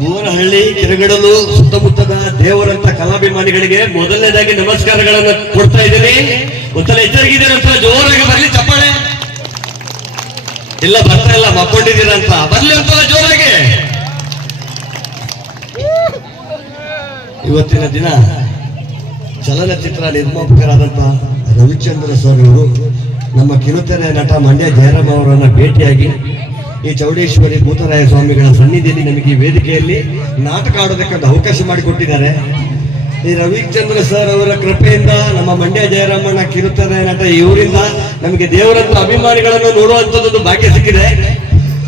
ಬೋರಹಳ್ಳಿ, ಕಿರಗಡಲು ಸುತ್ತಮುತ್ತದ ದೇವರಂತ ಕಲಾಭಿಮಾನಿಗಳಿಗೆ ಮೊದಲನೇದಾಗಿ ನಮಸ್ಕಾರಗಳನ್ನು ಕೊಡ್ತಾ ಇದ್ದೀನಿ. ಒಂದ್ಸಲ ಎಚ್ಚರಿಗಿದ್ದೀರಂತ ಜೋರಾಗಿ ಬರ್ಲಿ ಚಪ್ಪಾಳೆ. ಇಲ್ಲ ಬರ್ತಾ ಇಲ್ಲ, ಮಕ್ಕೊಂಡಿದ್ದೀರಂತ ಬರ್ಲಿ ಒಂದ್ಸಲ ಜೋರಾಗಿ. ಇವತ್ತಿನ ದಿನ ಚಲನಚಿತ್ರ ನಿರ್ಮಾಪಕರಾದಂತ ರವಿಚಂದ್ರ ಸರ್ ಅವರು ನಮ್ಮ ಕಿರುತೆರೆ ನಟ ಮಂಡ್ಯ ಜಯರಾಮ್ ಅವರನ್ನ ಭೇಟಿಯಾಗಿ ಈ ಚೌಡೇಶ್ವರಿ ಭೂತರಾಯ ಸ್ವಾಮಿಗಳ ಸನ್ನಿಧಿಯಲ್ಲಿ ನಮಗೆ ಈ ವೇದಿಕೆಯಲ್ಲಿ ನಾಟಕ ಆಡೋದಕ್ಕೆ ಒಂದು ಅವಕಾಶ ಮಾಡಿಕೊಟ್ಟಿದ್ದಾರೆ. ಈ ರವಿಚಂದ್ರ ಸರ್ ಅವರ ಕೃಪೆಯಿಂದ ನಮ್ಮ ಮಂಡ್ಯ ಜಯರಾಮಣ್ಣ ಕಿರುತೆರೆ ನಟ ಇವರಿಂದ ನಮಗೆ ದೇವರಂತ ಅಭಿಮಾನಿಗಳನ್ನು ನೋಡುವಂಥದ್ದು ಭಾಗ್ಯ ಸಿಕ್ಕಿದೆ.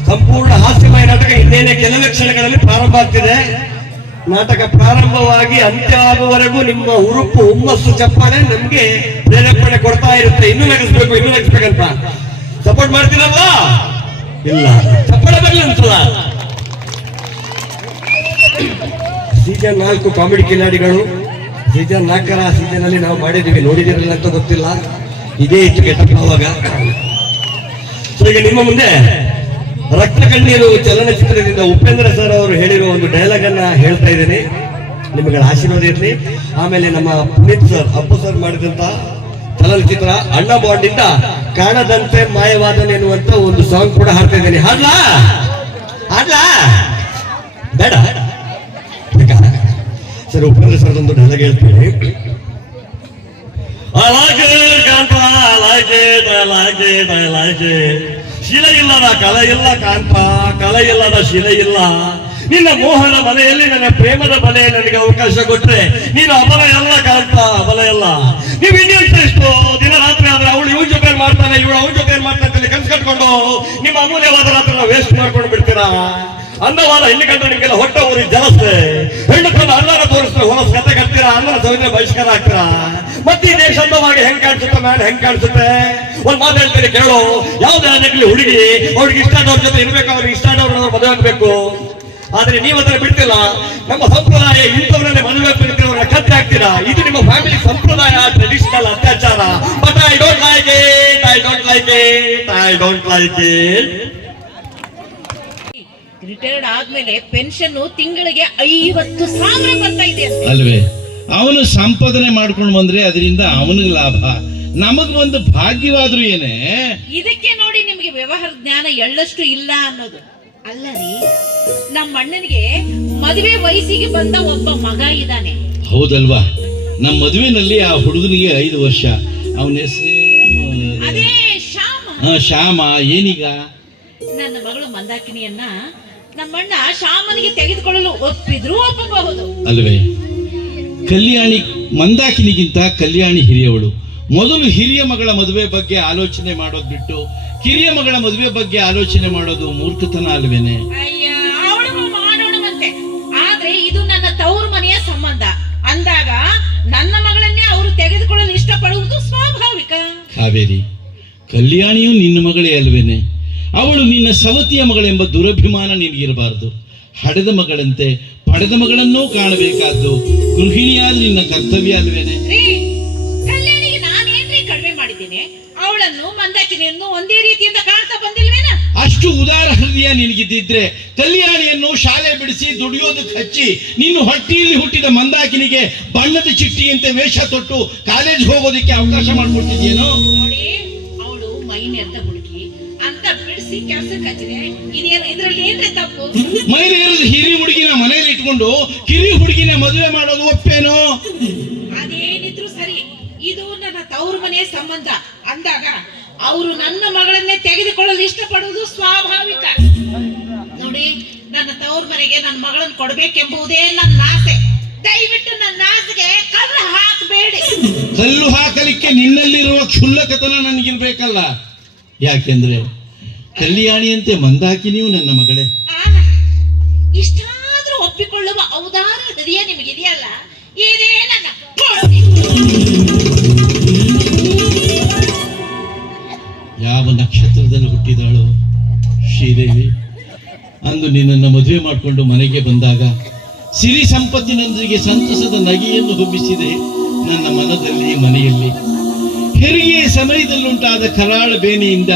ಸಂಪೂರ್ಣ ಹಾಸ್ಯಮಯ ನಾಟಕ ಇನ್ನೇನೆ ಕೆಲವೇ ಕ್ಷಣಗಳಲ್ಲಿ ಪ್ರಾರಂಭ ಆಗ್ತಿದೆ. ನಾಟಕ ಪ್ರಾರಂಭವಾಗಿ ಅಂತ್ಯ ಆಗುವವರೆಗೂ ನಿಮ್ಮ ಹುರುಪು, ಹುಮ್ಮಸ್ಸು, ಚಪ್ಪಾಳೆ ನಮ್ಗೆ ಪ್ರೇರೇಪಣೆ ಕೊಡ್ತಾ ಇರುತ್ತೆ. ಇನ್ನೂ ನಗಿಸ್ಬೇಕಂತ ಸಪೋರ್ಟ್ ಮಾಡ್ತೀರಲ್ಲ? ಇಲ್ಲ, ಚಪ್ಪಾಳೆ ಬರಲಿ ಅನ್ಸಲ್ಲ. ಸೀಸನ್ 4 ಕಾಮಿಡಿ ಕಿಲಾಡಿಗಳು. ಸೀಸನ್ 4ರ ಸೀಸನ್ ಅಲ್ಲಿ ನಾವು ಮಾಡಿದೀವಿ, ನೋಡಿದಿರಲಿಲ್ಲ ಅಂತ ಗೊತ್ತಿಲ್ಲ. ಇದೇ ಇತ್ತು ಗೆಟಪ್ ಅವಾಗ. ಈಗ ನಿಮ್ಮ ಮುಂದೆ ರಕ್ತ ಕಣ್ಣೀರು ಚಲನಚಿತ್ರದಿಂದ ಉಪೇಂದ್ರ ಸರ್ ಅವರು ಹೇಳಿರುವ ಒಂದು ಡೈಲಾಗ್ ಅನ್ನ ಹೇಳ್ತಾ ಇದ್ದೀನಿ. ನಿಮಗೆ ಆಶೀರ್ವಾದ ಇರಲಿ. ಆಮೇಲೆ ನಮ್ಮ ಪುನೀತ್ ಸರ್, ಅಪ್ಪು ಸರ್ ಮಾಡಿದಂತ ಚಲನಚಿತ್ರ ಅಣ್ಣ ಬಾಂಡಿಂದ ಕಾಣದಂತೆ ಮಾಯವಾದನೆ ಎನ್ನುವಂತ ಒಂದು ಸಾಂಗ್ ಕೂಡ ಹಾಡ್ತಾ ಇದ್ದೀನಿ. ಹಾಡ್ಲಾ ಬೇಡ ಸರ್? ಉಪೇಂದ್ರ ಸರ್ ಒಂದು ಡೈಲಾಗ್ ಹೇಳ್ತೀನಿ. ಶಿಲೆ ಇಲ್ಲದ ಕಲೆ ಇಲ್ಲ ಕಾಂತ, ಕಲೆ ಇಲ್ಲದ ಶಿಲೆ ಇಲ್ಲ. ನಿನ್ನ ಮೋಹನ ಮನೆಯಲ್ಲಿ ನನ್ನ ಪ್ರೇಮದ ಬಲೆ ನನಗೆ ಅವಕಾಶ ಕೊಟ್ರೆ ನೀನು ಅಬಲ ಎಲ್ಲ ಕಾಂತ, ಅಬಲ ಎಲ್ಲ. ನೀವು ಇನ್ನೆಂತ ಇಷ್ಟು ದಿನ ರಾತ್ರಿ ಆದ್ರೆ ಅವಳು ಇವಳ ಜೊತೆ ಮಾಡ್ತಾನೆ, ಇವಳು ಅವಳ ಜೊತೆ ಮಾಡ್ತಾನೆ ಕನ್ಸು ಕಟ್ಕೊಂಡು ನಿಮ್ಮ ಅಮೂಲ್ಯವಾದ ರಾತ್ರಿ ವೇಸ್ಟ್ ಮಾಡ್ಕೊಂಡು ಬಿಡ್ತೀರಾ. ಅಂದವಾದ ಹೆಣ್ಣು ಕಂಡ್ರೆ ನಿಮ್ಗೆಲ್ಲ ಹೊಟ್ಟೆ ಊರಿ ಜಲಸ್ತೆ. ಹೆಣ್ಣು ಕಂಡು ಅಣ್ಣನ ತೋರಿಸ್ತಾರೆ, ಹೊಲಸ್ ಕತೆ ಕಟ್ತೀರಾ, ಅಣ್ಣನ ಸವಿನ ಬಹಿಷ್ಕಾರ ಆಗ್ತೀರಾ. ಮತ್ತೆ ಈ ದೇಶ ಅಂದವಾಗಿ ಹೆಂಗ್ ಕಾಣಿಸುತ್ತೆ, ಮ್ಯಾನ್ ಹೆಂಗ್ ಕಾಣಿಸುತ್ತೆ. ಒಂದ್ ಮಾತು ಹೇಳ್ತೀನಿ ಕೇಳು. ಯಾವ್ದೇ ಆಗಲಿ ಹುಡುಗಿ ಅವ್ರಿಗೆ ಇಷ್ಟ ಆದವ್ರ ಜೊತೆ ಇರ್ಬೇಕು, ಅವ್ರಿಗೆ ಇಷ್ಟ ಆದವ್ರ ಮದುವೆ ಆಗ್ಬೇಕು. ಆದ್ರೆ ನೀವು ಅದನ್ನ ಬಿಡ್ತಿಲ್ಲ. ನಮ್ಮ ಸಂಪ್ರದಾಯ ಇಂಥವ್ರನ್ನೇ ಮದುವೆ ಬಿಡ್ತಿರೋರ ಕತ್ತೆ ಆಗ್ತೀರಾ. ಇದು ನಿಮ್ಮ ಫ್ಯಾಮಿಲಿ ಸಂಪ್ರದಾಯ, ಟ್ರೆಡಿಷನಲ್ ಅತ್ಯಾಚಾರ. But I don't like it, I don't like it, I don't like it. Retired ಆದ್ಮೇಲೆ ಪೆನ್ಷನ್ ತಿಂಗಳಿಗೆ 50,000 ಬರ್ತಾ ಇದೆ ಅಲ್ವೇ? ಅವನು ಸಂಪಾದನೆ ಮಾಡ್ಕೊಂಡು ಬಂದ್ರೆ ಅದರಿಂದ ಅವನಿಗೆ ಲಾಭ, ನಮಗ್ ಒಂದು ಭಾಗ್ಯವಾದ್ರು ಏನೇ. ಇದಕ್ಕೆ ನೋಡಿ ನಿಮ್ಗೆ ವ್ಯವಹಾರ ಜ್ಞಾನ ಎಳ್ಳಷ್ಟು ಇಲ್ಲ ಅನ್ನೋದು. ಅಲ್ಲ ರೀ, ನಮ್ಮ ಅಣ್ಣನಿಗೆ ಮದುವೆ ವಯಸ್ಸಿಗೆ ಬಂದ ಒಬ್ಬ ಮಗ ಇದ್ದಾನೆ. ಹೌದಲ್ವಾ? ನಮ್ಮ ಮದುವೆನಲ್ಲಿ ಆ ಹುಡುಗನಿಗೆ 5 ವರ್ಷ. ಅವನ ಹೆಸರು ಅದೇ ಶ್ಯಾಮ. ಶ್ಯಾಮ. ಏನೀಗ ನನ್ನ ಮಗಳು ಮಂದಾಕಿನಿಯನ್ನ ನಮ್ಮಣ್ಣ ಶ್ಯಾಮನಿಗೆ ತೆಗೆದುಕೊಳ್ಳಲು ಒಪ್ಪಿದ್ರು ಒಪ್ಪಬಹುದು ಅಲ್ವೇ? ಕಲ್ಯಾಣಿ ಮಂದಾಕಿನಿಗಿಂತ ಕಲ್ಯಾಣಿ ಹಿರಿಯವಳು. ಮೊದಲು ಹಿರಿಯ ಮಗಳ ಮದುವೆ ಬಗ್ಗೆ ಆಲೋಚನೆ ಮಾಡೋದು ಬಿಟ್ಟು ಕಿರಿಯ ಮಗಳ ಮದುವೆ ಬಗ್ಗೆ ಆಲೋಚನೆ ಮಾಡೋದು ಮೂರ್ಖತನ ಅಲ್ವೇನೆ? ಅಯ್ಯ, ಅವಳು ಮಾಡೋಣವಂತೆ. ಆದ್ರೆ ಇದು ನನ್ನ ತವರು ಮನೆಯ ಸಂಬಂಧ ಅಂದಾಗ ನನ್ನ ಮಗಳನ್ನೇ ಅವರು ತೆಗೆದುಕೊಳ್ಳಲು ಇಷ್ಟಪಡುವುದು ಸ್ವಾಭಾವಿಕ. ಕಾವೇರಿ, ಕಲ್ಯಾಣಿಯು ನಿನ್ನ ಮಗಳೇ ಅಲ್ವೇನೆ? ಅವಳು ನಿನ್ನ ಸವತಿಯ ಮಗಳೆಂಬ ದುರಭಿಮಾನ ನಿನಗಿರಬಾರದು. ಹಡೆದ ಮಗಳಂತೆ ಪಡೆದ ಮಗಳನ್ನೂ ಕಾಣಬೇಕಾದ್ದು ಗೃಹಿಣಿಯಾದ ನಿನ್ನ ಕರ್ತವ್ಯ ಅಲ್ವೇನೆ? ಕಲ್ಯಾಣಿಗೆ ನಾನೇನ್ರಿ ಕಡಿಮೆ ಮಾಡಿದ್ದೇನೆ? ಅವಳನ್ನು ಮಂದಾಕಿನಿಯನ್ನು ಒಂದೇ ರೀತಿಯಿಂದ ಕಾಣ್ತಾ ಬಂದಿಲ್ವೇನ? ಅಷ್ಟು ಉದಾರ ಹೃದಯ ನಿನಗಿದ್ದಿದ್ರೆ ಕಲ್ಯಾಣಿಯನ್ನು ಶಾಲೆ ಬಿಡಿಸಿ ದುಡಿಯೋದಕ್ಕೆ ಹಚ್ಚಿ ನೀನು ಹೊಟ್ಟಿಯಲ್ಲಿ ಹುಟ್ಟಿದ ಮಂದಾಕಿನಿಗೆ ಬಣ್ಣದ ಚಿಟ್ಟಿಯಂತೆ ವೇಷ ತೊಟ್ಟು ಕಾಲೇಜ್ ಹೋಗೋದಕ್ಕೆ ಅವಕಾಶ ಮಾಡ್ಕೊಡ್ತಿದ್ಯೇನೋ? ನೋಡಿ, ಅವಳು ಮೈನೆರ್ದ ಹುಡುಗಿ ಅಂತ ಬಿಡಿಸಿ ಕೆಲಸಕ್ಕೆ ಹಚ್ಚಿದೆ. ಇದೇನು ಇದ್ರಲ್ಲಿ ಏನ್ರಿ ತಪ್ಪು? ಮಹಿಳೆಯರು ಹಿರಿ ಹುಡುಗಿನ ಮನೆಯಲ್ಲಿ ಇಟ್ಕೊಂಡು ಕಿರಿ ಹುಡುಗಿನ ಮದುವೆ ಮಾಡೋದು ಒಪ್ಪೇನೋ? ಅದೇನಿದ್ರು ಸರಿ, ಇದು ನನ್ನ ತವರು ಮನೆಯ ಸಂಬಂಧ ಅಂದಾಗ ಅವರು ನನ್ನ ಮಗಳನ್ನೇ ತೆಗೆದುಕೊಳ್ಳಲು ಇಷ್ಟಪಡುವುದು ಸ್ವಾಭಾವಿಕ. ನೋಡಿ, ನನ್ನ ತವರು ಮನೆಗೆ ನನ್ನ ಮಗಳನ್ನು ಕೊಡ್ಬೇಕೆಂಬುದೇ ನನ್ನ ಆಸೆ. ದಯವಿಟ್ಟು ನನ್ನ ಆಸೆಗೆ ಕಲ್ಲು ಹಾಕಬೇಡಿ. ಕಲ್ಲು ಹಾಕಲಿಕ್ಕೆ ನಿನ್ನಲ್ಲಿರುವ ಕ್ಷುಲ್ಲಕತನ ನನಗಿರ್ಬೇಕಲ್ಲ? ಯಾಕೆಂದ್ರೆ ಕಲ್ಯಾಣಿಯಂತೆ ಮಂದಾಕಿನಿಯು ನನ್ನ ಮಗಳೇ. ಇಷ್ಟಾದ್ರೂ ಒಪ್ಪಿಕೊಳ್ಳುವ ಔದಾರ ಹೃದಯ ನಿಮಗಿದೆಯಲ್ಲ, ಇದೇ ನನ್ನ ಯಾವ ನಕ್ಷತ್ರದಲ್ಲಿ ಹುಟ್ಟಿದಾಳು ಶ್ರೀದೇವಿ. ಅಂದು ನಿನ್ನನ್ನು ಮದುವೆ ಮಾಡಿಕೊಂಡು ಮನೆಗೆ ಬಂದಾಗ ಸಿರಿ ಸಂಪತ್ತಿನೊಂದಿಗೆ ಸಂತಸದ ನಗೆಯನ್ನು ಹೊಬ್ಬಿಸಿದೆ ನನ್ನ ಮನದಲ್ಲಿ, ಮನೆಯಲ್ಲಿ. ಹೆರಿಗೆಯ ಸಮಯದಲ್ಲುಂಟಾದ ಕರಾಳ ಬೇನೆಯಿಂದ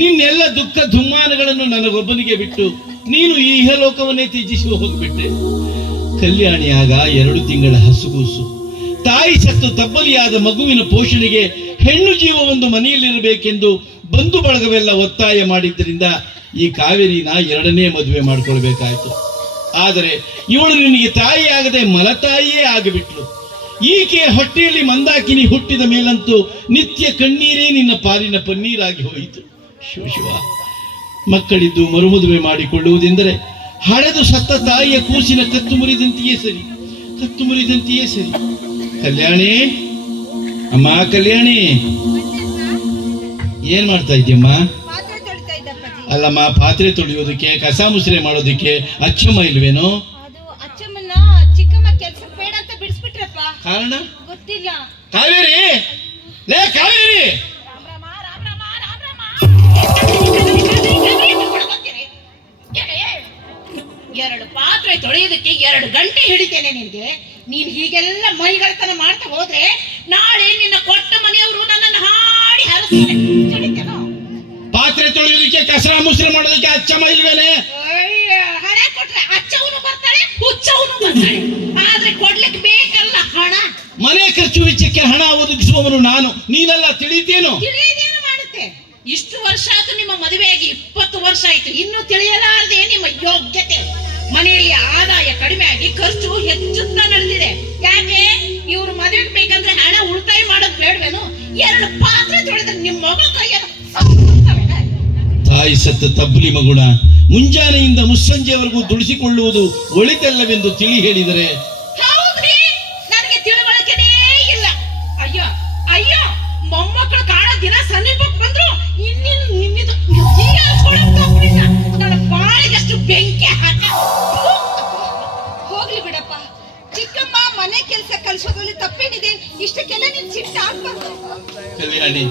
ನಿನ್ನೆಲ್ಲ ದುಃಖ ದುಮ್ಮಾನಗಳನ್ನು ನನಗೊಬ್ಬನಿಗೆ ಬಿಟ್ಟು ನೀನು ಈ ಇಹಲೋಕವನ್ನೇ ತ್ಯಜಿಸಿ ಹೋಗಿಬಿಟ್ಟೆ. ಕಲ್ಯಾಣಿಯಾಗ 2 ತಿಂಗಳ ಹಸುಗೂಸು, ತಾಯಿ ಸತ್ತು ತಬ್ಬಲಿಯಾದ ಮಗುವಿನ ಪೋಷಣೆಗೆ ಹೆಣ್ಣು ಜೀವವೊಂದು ಮನೆಯಲ್ಲಿರಬೇಕೆಂದು ಬಂಧು ಬಳಗವೆಲ್ಲ ಒತ್ತಾಯ ಮಾಡಿದ್ದರಿಂದ ಈ ಕಾವೇರಿನ 2ನೇ ಮದುವೆ ಮಾಡಿಕೊಳ್ಬೇಕಾಯ್ತು. ಆದರೆ ಇವಳು ನಿನಗೆ ತಾಯಿಯಾಗದೆ ಮಲತಾಯಿಯೇ ಆಗಿಬಿಟ್ಲು. ಈಕೆಯ ಹೊಟ್ಟೆಯಲ್ಲಿ ಮಂದಾಕಿನಿ ಹುಟ್ಟಿದ ಮೇಲಂತೂ ನಿತ್ಯ ಕಣ್ಣೀರೇ ನಿನ್ನ ಪಾಲಿನ ಪನ್ನೀರಾಗಿ ಹೋಯಿತು. ಶಿವ, ಮಕ್ಕಳಿದ್ದು ಮರುಮದುವೆ ಮಾಡಿಕೊಳ್ಳುವುದೆಂದರೆ ಹಳೆದು ಸತ್ತ ತಾಯಿಯ ಕೂಸಿನ ಕತ್ತು ಮುರಿದಂತೆಯೇ ಸರಿ, ಕತ್ತು ಮುರಿದಂತೆಯೇ ಸರಿ. ಕಲ್ಯಾಣಿ, ಅಮ್ಮ ಕಲ್ಯಾಣಿ, ಏನ್ ಮಾಡ್ತಾ ಇದ್ದೀಯಮ್ಮ? ಅಲ್ಲಮ್ಮ, ಪಾತ್ರೆ ತೊಳೆಯೋದಕ್ಕೆ, ಕಸ ಮುಸ್ರೆ ಮಾಡೋದಕ್ಕೆ ಅಚ್ಚಮ್ಮ ಇಲ್ವೇನೋ? ಅದು ಅಚ್ಚಮ್ಮನ್ನ ಚಿಕ್ಕಮ್ಮ ಕೆಲಸ ಬೇಡ ಅಂತ ಬಿಡಿಸ್ಬಿಟ್ರಪ್ಪ. ಕಾರಣ ಗೊತ್ತಿಲ್ಲ. ಕಾವೇರಿ, ಲೇ ಕಾವೇರಿ, ಎರಡು ಪಾತ್ರೆ ತೊಳೆಯೋದಕ್ಕೆ 2 ಗಂಟೆ ಹಿಡಿತೇನೆ ನಿನ್ಗೆ. ನೀನ್ ಹೀಗೆಲ್ಲ ಮೈಗಳತನ ಮಾಡ್ತಾ ಹೋದ್ರೆ ನಾಳೆ ನಿನ್ನ ಕೊಟ್ಟ ಮನೆಯವರು ನನ್ನನ್ನು ಹಾಡಿ ಹರಿಸ್ತಾರೆ. ಪಾತ್ರೆ ತೊಳೆಯೋದಕ್ಕೆ, ಕಸ ಮುಸ್ರೆ ಮಾಡೋದಕ್ಕೆ ಅಚ್ಚಮ್ಮ ಇಲ್ವೇನೆ? ಹಣ ಕೊಟ್ರೆ ಅಚ್ಚವನು ಬರ್ತಾಳೆ, ಹುಚ್ಚವನು ಬರ್ತಾಳೆ. ಆದ್ರೆ ಕೊಡ್ಲಿಕ್ಕೆ ಬೇಕಲ್ಲ ಹಣ. ಮನೆ ಖರ್ಚು ವೆಚ್ಚಕ್ಕೆ ಹಣ ಒದಗಿಸುವವನು ನಾನು, ನೀನೆಲ್ಲ ತಿಳಿತೇನು? ತಿಳಿಯದೇನು ಮಾಡುತ್ತೆ? ಇಷ್ಟು ವರ್ಷ ಆಯ್ತು ನಿಮ್ಮ ಮದುವೆಯಾಗಿ, 20 ವರ್ಷ ಆಯ್ತು, ಇನ್ನೂ ತಿಳಿಯಲಾರದೆ ನಿಮ್ಮ ಯೋಗ್ಯತೆ. ಮನೆಯಲ್ಲಿ ಆದಾಯ ಕಡಿಮೆ ಆಗಿ ಖರ್ಚು ಹೆಚ್ಚುತ್ತಾ ನಡೆದಿದೆ. ಯಾಕೆ? ಇವ್ರು ಮದುವೆಗೆ ಬೇಕಂದ್ರೆ ಹಣ ಉಳಿತಾಯ ಮಾಡೋದು ಬೇಡವೇನು? 2 ಪಾತ್ರೆ ತೊಳೆದ್ರೆ ನಿಮ್ಮ ಮಗಳ ಕೈಯನ್ನು ತಾಯಿ ಸತ್ತ ತಬ್ಬಲಿ ಮಗುಣ ಮುಂಜಾನೆಯಿಂದ ಮುಸ್ಸಂಜೆವರೆಗೂ ದುಡಿಸಿಕೊಳ್ಳುವುದು ಒಳಿತಲ್ಲವೆಂದು ತಿಳಿ ಹೇಳಿದರೆ, ಹೌದ್ರಿ, ನನಗೆ ತಿಳುವಳಿಕೆನೇ ಇಲ್ಲ. ಅಯ್ಯೋ ಅಯ್ಯೋ, ಮೊಮ್ಮಕ್ಕಳು ಕಾಣೋ ದಿನ ಸಮೀಪಕ್ಕೆ ಬಂದ್ರು ನಿನ್ನಿದು ನನ್ನ ಬಾಳಿಗಷ್ಟು ಬೆಂಕಿ ಹಾಕ. ಹೋಗ್ಲಿ ಬಿಡಪ್ಪ, ಚಿಕ್ಕಮ್ಮ ಮನೆ ಕೆಲಸ ಕಲಿಸೋದ್ರಲ್ಲಿ ತಪ್ಪೇನಿದೆ? ಇಷ್ಟಕ್ಕೆಲ್ಲ ನೀನ್ ಸಿಟ್ಟು ಆಗ್ಬಾರ್ದು. ಕಲ್ಯಾಣಿ,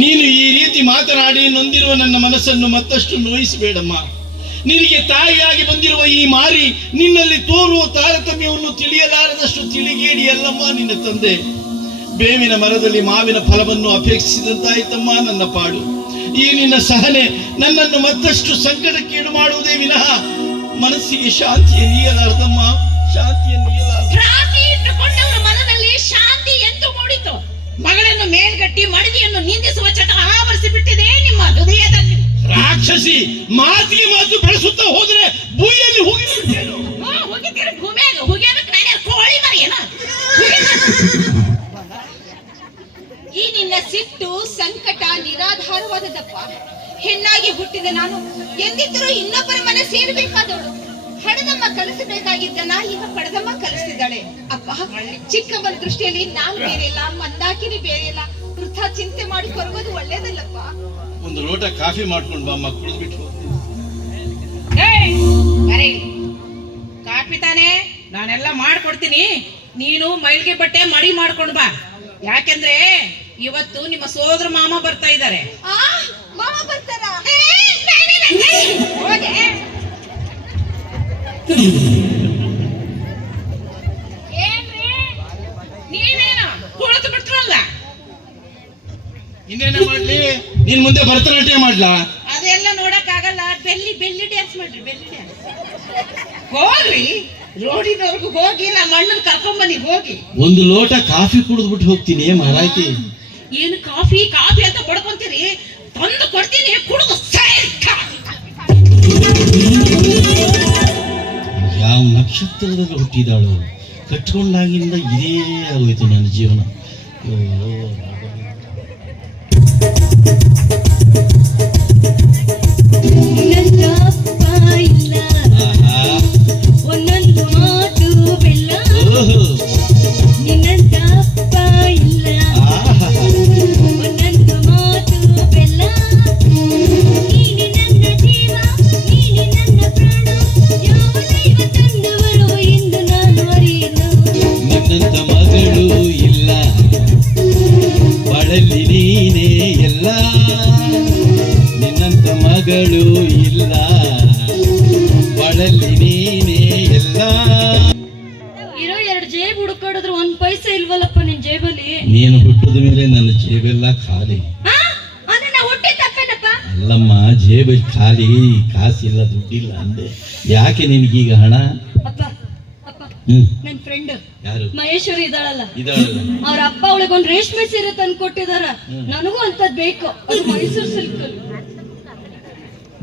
ನೀನು ಈ ರೀತಿ ಮಾತನಾಡಿ ನೊಂದಿರುವ ನನ್ನ ಮನಸ್ಸನ್ನು ಮತ್ತಷ್ಟು ನೋಯಿಸಬೇಡಮ್ಮ. ನಿನಗೆ ತಾಯಿಯಾಗಿ ಬಂದಿರುವ ಈ ಮಾರಿ ನಿನ್ನಲ್ಲಿ ತೋರುವ ತಾರತಮ್ಯವನ್ನು ತಿಳಿಯಲಾರದಷ್ಟು ತಿಳಿಗೇಡಿಯಲ್ಲಮ್ಮ ನಿನ್ನ ತಂದೆ. ಬೇವಿನ ಮರದಲ್ಲಿ ಮಾವಿನ ಫಲವನ್ನು ಅಪೇಕ್ಷಿಸಿದಂತಾಯ್ತಮ್ಮ ನನ್ನ ಪಾಡು. ಈ ನಿನ್ನ ಸಹನೆ ನನ್ನನ್ನು ಮತ್ತಷ್ಟು ಸಂಕಟಕ್ಕೀಡು ಮಾಡುವುದೇ ವಿನಃ ಮನಸ್ಸಿಗೆ ಶಾಂತಿಯ ನೀಯಲಾರದಮ್ಮ, ಶಾಂತಿಯ ನೀಯಲಾರ. ಭ್ರಾಂತಿ ಇಟ್ಟುಕೊಂಡವರ ಮನದಲ್ಲಿ ಶಾಂತಿ ಎಂದು ಮೂಡಿತು. ಮಗಳನ್ನು ಮೇಲ್ಗಟ್ಟಿ ಮಡದಿಯನ್ನು ನಿಂದಿಸುವ ಚಟ ಆವರಿಸಿ ಬಿಟ್ಟಿದೆ ನಿಮ್ಮ ಹೃದಯದಲ್ಲಿ. ರಾಕ್ಷಸಿ, ಮಾತಿಗೆ ಮಾತು ಬೆಳೆಸುತ್ತಾ ಹೋದ್ರೆ ಭೂಮಿಯಲ್ಲಿ ಹೋಗಿಬಿಡ್ತೇನು? ಹೋಗಿದ್ದೀರಿ ಭೂಮಿಯಾಗ, ಹೋಗ್ಯಾದಕ್ಕೆ ನಾನೇ ಕೋಳಿ ಮರಿ ಏನ? ಈ ನಿನ್ನ ಸಿಟ್ಟು ಸಂಕಟ ನಿರಾಧಾರವಾದದಪ್ಪ. ಹೆಣ್ಣಾಗಿ ಹುಟ್ಟಿದ ನಾನು ಎಂದಿದ್ದರೂ ಇನ್ನೊಬ್ಬರ ಮನೆ ಸೇರಬೇಕಾದವಳು. ಹಡದಮ್ಮ ಕಲಿಸಬೇಕಾಗಿದ್ದನ್ನ ಈಗ ಪಡೆದಮ್ಮ ಕಲಿಸ್ತಿದ್ದಾಳೆ. ಅಪ್ಪ, ಚಿಕ್ಕಮ್ಮನ ದೃಷ್ಟಿಯಲ್ಲಿ ನಾನು ಬೇರೆ ಇಲ್ಲ, ಮಂದಾಕಿನಿ ಬೇರೆ ಇಲ್ಲ. ವೃಥಾ ಚಿಂತೆ ಮಾಡಿ ಕೊರಗೋದು ಒಳ್ಳೇದಲ್ಲಪ್ಪ. ಒಂದು ಲೋಟ ಕಾಫಿ ಮಾಡ್ಕೊಂಡು ಬಾ ಅಮ್ಮ, ಕುಡಿದ್ಬಿಟ್ಟು ಹೋಗ್ತೀನಿ. ಕಾಫಿ ತಾನೇ ನಾನೆಲ್ಲ ಮಾಡ್ಕೊಡ್ತೀನಿ. ನೀನು ಮೈಲ್ಗೆ ಬಟ್ಟೆ ಮಡಿ ಮಾಡ್ಕೊಂಡು ಬಾ. ಯಾಕೆಂದ್ರೆ ಇವತ್ತು ನಿಮ್ಮ ಸೋದರ ಮಾಮ ಬರ್ತಾ ಇದ್ದಾರೆ. ಮಾಮ ಬರ್ತಾರ? ನೀವೇನ ಕುಳಿತು ಬಿಟ್ರಲ್ಲ? ಇನ್ನೇನ ಮಾಡ್ಲಿ? ನೀನ್ ಮುಂದೆ ಭರತನಾಟ್ಯ ಮಾಡ್ಲಾ? ಅದೆಲ್ಲ ನೋಡಕ್ ಆಗಲ್ಲ. ಬೆಲ್ಲಿ ಡ್ಯಾನ್ಸ್ ಮಾಡ್ರಿ, ಬೆಲ್ಲಿ ಡ್ಯಾನ್ಸ್. ಹೋಗ್ರಿ, ರೋಡಿನವರೆಗೂ ಹೋಗಿ ನಮ್ಮ ಅಣ್ಣನ್ ಕರ್ಕೊಂಬನ್ನಿ, ಹೋಗಿ. ಒಂದು ಲೋಟ ಕಾಫಿ ಕುಡಿದ್ಬಿಟ್ಟು ಹೋಗ್ತೀನಿ ಮಾರಾಯ್ತಿ. ಏನು ಕಾಫಿ ಕಾಫಿ ಅಂತ ಬಡ್ಕೊಂತೀರಿ? ತಂದು ಕೊಡ್ತೀನಿ, ಕುಡಿದು ಯಾವ ನಕ್ಷತ್ರದಲ್ಲಿ ಹುಟ್ಟಿದಾಳು? ಕಟ್ಕೊಂಡಾಗಿಂದ ಇದೇ ಆಗೋಯ್ತು ನನ್ನ ಜೀವನ. ಒಂದೊಂದು ಮಾತು ಬೆಲ್ಲ, ನಿನ್ನಂತ ಅಪ್ಪ ಇಲ್ಲ. ಒಂದೊಂದು ಮಾತು ಬೆಲ್ಲ, ನೀನು ನನ್ನ ಜೀವ, ನೀನು ನನ್ನ ಪ್ರಾಣ. ಯಾವ ದೈವ ತಂದವರು ಎಂದು ನಾನು ಅರಿಯಲು. ನಿನ್ನಂತ ಮಗಳು ಇಲ್ಲ, ಬಾಳಲ್ಲಿ ನೀನೇ ಎಲ್ಲ. ನಿನ್ನಂತ ಮಗಳು ಇಲ್ಲ, ಬಾಳಲ್ಲಿ ನೀನೇ ಎಲ್ಲ. ಇರೋ 2 ಜೇಬ್ ಹುಡುಕಾಡಿದ್ರು 1 ಪೈಸೆ ಇಲ್ವಲ್ಲಪ್ಪ ನಿನ್ ಜೇಬಲ್ಲಿ. ನೀನು ಹುಟ್ಟಿದ ಮೇಲೆ ನನ್ನ ಜೇಬೆಲ್ಲ ಖಾಲಿ. ಅಂದ್ರೆ ನಾ ಹುಟ್ಟಿ ತಪ್ಪೇನಪ್ಪ? ಅಲ್ಲ ಅಲ್ಲಮ್ಮ, ಜೇಬಲ್ಲಿ ಖಾಲಿ ಕಾಸಿಲ್ಲ, ದುಡ್ಡಿಲ್ಲ ಅಂದೆ. ಯಾಕೆ ನಿನಗೀಗ ಹಣ? ಅಪ್ಪ ಅಪ್ಪ ಹ್ಮ್, ನನ್ ಫ್ರೆಂಡ್ ಯಾರು ಮಹೇಶ್ವರಿ ಇದ್ದಾಳಲ್ಲ, ಇದಾಳಲ್ಲ? ಅವ್ರ ಅಪ್ಪ ಅವಳಿಗೊಂದು ರೇಷ್ಮೆ ಸೀರೆ ತಂದು ಕೊಟ್ಟಿದಾರ. ನನಗೂ ಅಂತದ್ ಬೇಕು. ಅದು ಮೈಸೂರು ಸಿಲ್ಕ್.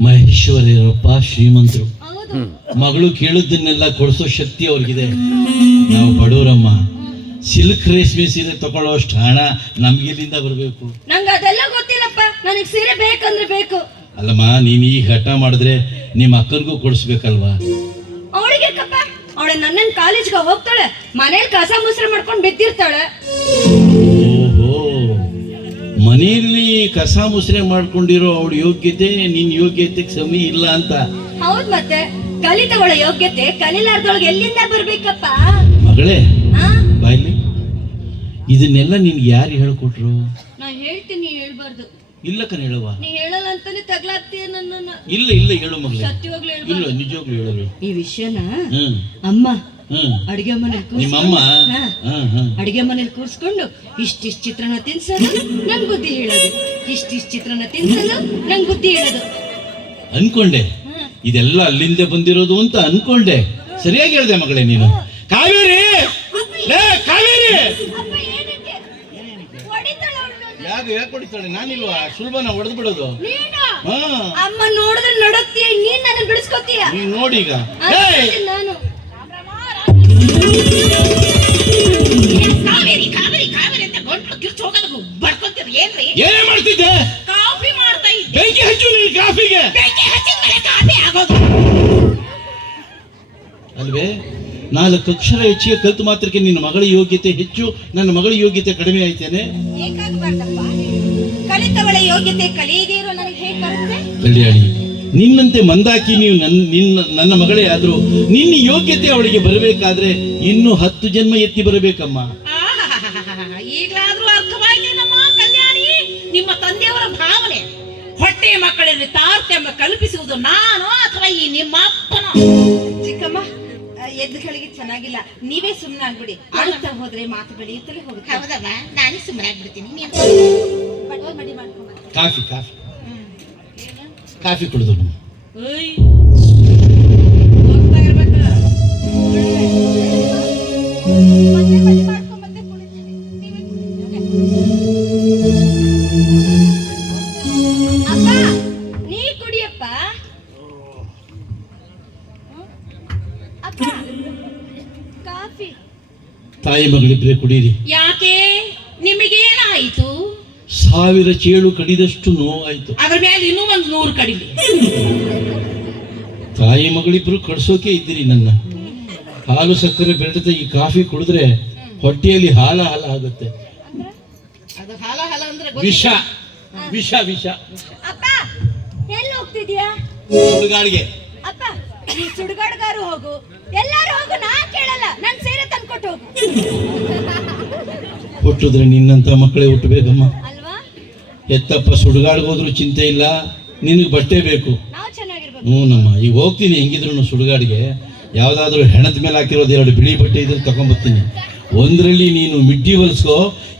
ಮಹೇಶ್ವರಪ್ಪ ಶ್ರೀಮಂತರು, ಹೌದು. ಮಗಳು ಕೇಳಿದ್ದನ್ನೆಲ್ಲ ಕೊಡಿಸೋ ಶಕ್ತಿ ಅವ್ರಿಗಿದೆ. ನಾವು ಬಡವರಮ್ಮ, ಸಿಲ್ಕ್ ರೇಷ್ಮೆ ಸೀರೆ ತಗೊಳ್ಳೋಷ್ಟು ಹಣ ನಮ್ಗೆಲ್ಲಿಂದ ಬರಬೇಕು? ನಂಗೆ ಅದೆಲ್ಲ ಗೊತ್ತಿಲ್ಲಪ್ಪ. ನನಗೆ ಸೀರೆ ಬೇಕಂದ್ರೆ ಬೇಕು. ಅಲ್ಲಮ್ಮ, ನೀನು ಈ ಹಠ ಮಾಡಿದ್ರೆ ನಿಮ್ಮ ಅಕ್ಕನಿಗೂ ಕೊಡಿಸ್ಬೇಕಲ್ವಾ? ಅವಳಿಗೆ ಕಪ್ಪ, ಅವಳೆ ನನ್ನನ್ ಕಾಲೇಜ್ಗೆ ಹೋಗ್ತಾಳೆ, ಮನೇಲಿ ಕಸ ಮುಸ್ರೆ ಮಾಡ್ಕೊಂಡು ಬಿದ್ದಿರ್ತಾಳೆ. ಓಹೋ, ಮನೆಯಲ್ಲಿ ಕಸ ಮುಸ್ರೆ ಮಾಡ್ಕೊಂಡಿರೋ ಅವಳ ಯೋಗ್ಯತೆ ನಿನ್ನ ಯೋಗ್ಯತೆಗೆ ಸಮಿ ಇಲ್ಲ ಅಂತ. ಹೌದ್ ಮತ್ತೆ, ಕಲಿತವಳ ಯೋಗ್ಯತೆ ಕಲಿಲಾರ್ದೊಳಗೆ ಎಲ್ಲಿಂದ ಬರ್ಬೇಕಪ್ಪ? ಮಗಳೇ, ಆ? ಬಾಯ್ಲಿ, ಇದನ್ನೆಲ್ಲ ನಿನ್ಗೆ ಯಾರು ಹೇಳ್ಕೊಟ್ರು? ನಾ ಹೇಳ್ತೀನಿ, ಹೇಳ್ಬಾರ್ದು. ಇಲ್ಲ ಕಣ್, ಹೇಳುವ. ನೀ ಹೇಳಲ್ಲ ಅಂತಾನೆ ತಗ್ಲಾಕ್ತೀಯ ನನ್ನನ್ನ. ಇಲ್ಲ ಇಲ್ಲ, ಹೇಳು ಮಗಳೇ. ಸತ್ಯವಾಗ್ಲೂ ಇಲ್ಲ, ಹೇಳ್ಬಾರ್ದು. ನಿಜವಾಗ್ಲೂ ಹೇಳಲು. ಈ ವಿಷಯನ ಹ್ಮ್ ಅಮ್ಮ ಹ್ಮ್. ಅಡಿಗೆ ಮನೇಲಿ ನಿಮ್ಮಮ್ಮ? ಅಡಿಗೆ ಮನೇಲಿ ಕೂರ್ಸ್ಕೊಂಡು ಇಷ್ಟಿಷ್ಟು ಚಿತ್ರಾನ್ನ ತಿನ್ಸೋದು ನಂಗ್ ಬುದ್ಧಿ ಹೇಳೋದು, ಇಷ್ಟಿಷ್ಟು ಚಿತ್ರಾನ್ನ ತಿನ್ಸೋದು ನಂಗ್ ಬುದ್ಧಿ ಹೇಳೋದು. ಅನ್ಕೊಂಡೆ ಹ್ಮ್. ಇದೆಲ್ಲ ಅಲ್ಲಿಂದ ಬಂದಿರೋದು ಅಂತ ಅನ್ಕೊಂಡೆ. ಸರಿಯಾಗಿ ಹೇಳ್ದೆ ಮಗಳೇ ನೀನು. ಕಾವೇರಿ, ಲೇ ಕಾವೇರಿ, ಅಪ್ಪ ಏನಕ್ಕೆ ಹೊಡಿತಾಳ ಅವ್ಳು? ಯಾಕೆ ಯಾಕೆ ಹೊಡಿತಾಳೆ? ನಾನಿಲ್ವಾ ಸುಲಭನ ಹೊಡೆದು ಬಿಡೋದು? ನೀನು ಹಾ, ಅಮ್ಮ ನೋಡಿದ್ರೆ ನಡಕ್ತೀಯ, ನೀನ್ ನನ್ನ ಬಿಡಿಸ್ಕೊತೀಯ. ನೀನ್ ನೋಡಿ ಈಗ. ನಾನು ಕಾವೇರಿ ಕಾವೇರಿ ಕಾವೇರಿ ಅಂತ ಗಂಟ್ಲು ಕಿರ್ಚ್ ಹೋಗೋದು ಬಡ್ಕೊಂತೀರಿ ಏನ್ರಿ? ಏನೇ ಮಾಡ್ತಿದ್ದೆ? ಕಾಫಿ ಮಾಡ್ತಾ ಇದ್ದೆ. ಬೆಂಕಿ ಹಚ್ಚು ನೀನ್ ಕಾಫಿಗೆ. ಬೆಂಕಿ ಹಚ್ಚಿದ ಮೇಲೆ ಕಾಫಿ ಆಗೋದು. ಅಲ್ವೇ, 4 ಅಕ್ಷರ ಹೆಚ್ಚಿಗೆ ಕಲ್ತು ಮಾತ್ರಕ್ಕೆ ನಿನ್ನ ಮಗಳ ಯೋಗ್ಯತೆ ಹೆಚ್ಚು, ನನ್ನ ಮಗಳ ಯೋಗ್ಯತೆ ಕಡಿಮೆ ಆಯ್ತೇನೆ? ಏಕಾಗಬಾರ್ದಪ್ಪ. ಕಲಿತವಳ ಯೋಗ್ಯತೆ ಕಲಿಯದೇ ಇರೋ ನನಗೆ ಹೇಗೆ ಬರುತ್ತೆ? ಕಲ್ಯಾಣಿ, ನಿನ್ನಂತೆ ಮಂದಾಕಿ ನೀವು ನನ್ನ ಮಗಳೇ ಆದ್ರೂ ನಿನ್ನ ಯೋಗ್ಯತೆ ಅವಳಿಗೆ ಬರಬೇಕಾದ್ರೆ ಇನ್ನೂ 10 ಜನ್ಮ ಎತ್ತಿ ಬರಬೇಕಮ್ಮ. ಈಗಲಾದ್ರೂ ಅರ್ಥವಾಯ್ತೇನಮ್ಮ ಕಲ್ಯಾಣಿ, ನಿಮ್ಮ ತಂದೆಯವರ ಭಾವನೆ. ಹೊಟ್ಟೆ ಮಕ್ಕಳಲ್ಲಿ ತಾರತಮ್ಯ ಕಲ್ಪಿಸುವುದು ನಾನು ಅಥವಾ ಈ ನಿಮ್ಮ ಅಪ್ಪನ? ಚಿಕ್ಕಮ್ಮ, ಎದ್ದುಗಳಿಗೆ ಚೆನ್ನಾಗಿಲ್ಲ, ನೀವೇ ಸುಮ್ಮನೆ ಆಗ್ಬಿಡಿ. ಆಡುತ್ತಾ ಹೋದ್ರೆ ಮಾತು ಬೆಳೆಯುತ್ತಲೇ ಹೋಗುತ್ತೆ. ಹೌದಮ್ಮ, ನಾನೇ ಸುಮ್ಮನೆ ಆಗ್ಬಿಡ್ತೀನಿ. ನೀನು ಬಟ್ಟೆ ಮಡಿ ಮಾಡ್ಕೊಂಬ. ಕಾಫಿ ಕಾಫಿ ಕಾಫಿ ಕುಡಿದು ಓಯ್, ಹೋಗ್ತಾ ಇರ್ಬೇಕು. ಬಟ್ಟೆ ಮಡಿ ಮಾಡ್ಕೊಂಬಂದೆ ಕುಡಿತೀನಿ. ಅಪ್ಪ ನೀ ಕುಡಿಯಪ್ಪ. ಅಪ್ಪ ಕಾಫಿ. ತಾಯಿ ಮಗಳಿಬ್ರೆ ಕುಡೀರಿ. ಯಾಕೆ ನಿಮಗೇನಾಯಿತು? 1000 ಚೇಳು ಕಡಿದಷ್ಟು ನೋವಾಯ್ತು. ಅದ್ರ ಮೇಲೆ ಇನ್ನೂ 100 ಕಡಿಮೆ. ತಾಯಿ ಮಗಳಿಬ್ರು ಕಡ್ಸೋಕೆ ಇದ್ದೀರಿ ನನ್ನ. ಹಾಲು ಸಕ್ಕರೆ ಬೆರೆತ ಈ ಕಾಫಿ ಕುಡಿದ್ರೆ ಹೊಟ್ಟೆಯಲ್ಲಿ ಹಾಲ ಹಾಲ ಆಗುತ್ತೆ. ಅದು ಹಾಲ ಹಾಲ ಅಂದ್ರೆ ವಿಷ ವಿಷ ವಿಷ. ಅಪ್ಪ ಎಲ್ಲಿ ಹೋಗ್ತಿದ್ಯಾ? ಹುಡುಗಾಡಿಗೆ. ಅಪ್ಪ ನೀ ಸುಡುಗಾಡ್ಗಾರು ಹೋಗು, ಎಲ್ಲಾರು ಹೋಗು, ನಾ ಕೇಳಲ್ಲ. ನನ್ ಸೀರೆ ತಂದ್ಕೊಟ್ಟು ಹೋಗು. ಹುಟ್ಟಿದ್ರೆ ನಿನ್ನಂತ ಮಕ್ಕಳೇ ಹುಟ್ಟಬೇಕಮ್ಮ. ಅಲ್ವಾ? ಎತ್ತಪ್ಪ ಸುಡುಗಾಡ್ಗೆ ಹೋದ್ರೂ ಚಿಂತೆ ಇಲ್ಲ, ನಿನಗೆ ಬಟ್ಟೆ ಬೇಕು. ನಾವ್ ಚೆನ್ನಾಗಿರ್ಬೇಕು. ಹ್ಞೂ ನಮ್ಮ, ಈಗ ಹೋಗ್ತೀನಿ ಹೆಂಗಿದ್ರು ಸುಡುಗಾಡಿಗೆ. ಯಾವ್ದಾದ್ರು ಹೆಣದ ಮೇಲೆ ಹಾಕಿರೋದು 2 ಬಿಳಿ ಬಟ್ಟೆ ಇದ್ರೆ ತಗೊಂಬರ್ತೀನಿ. ಒಂದ್ರಲ್ಲಿ ನೀನು ಮಿಡ್ಡಿ ಹೊಲ್ಸ್ಕೋ,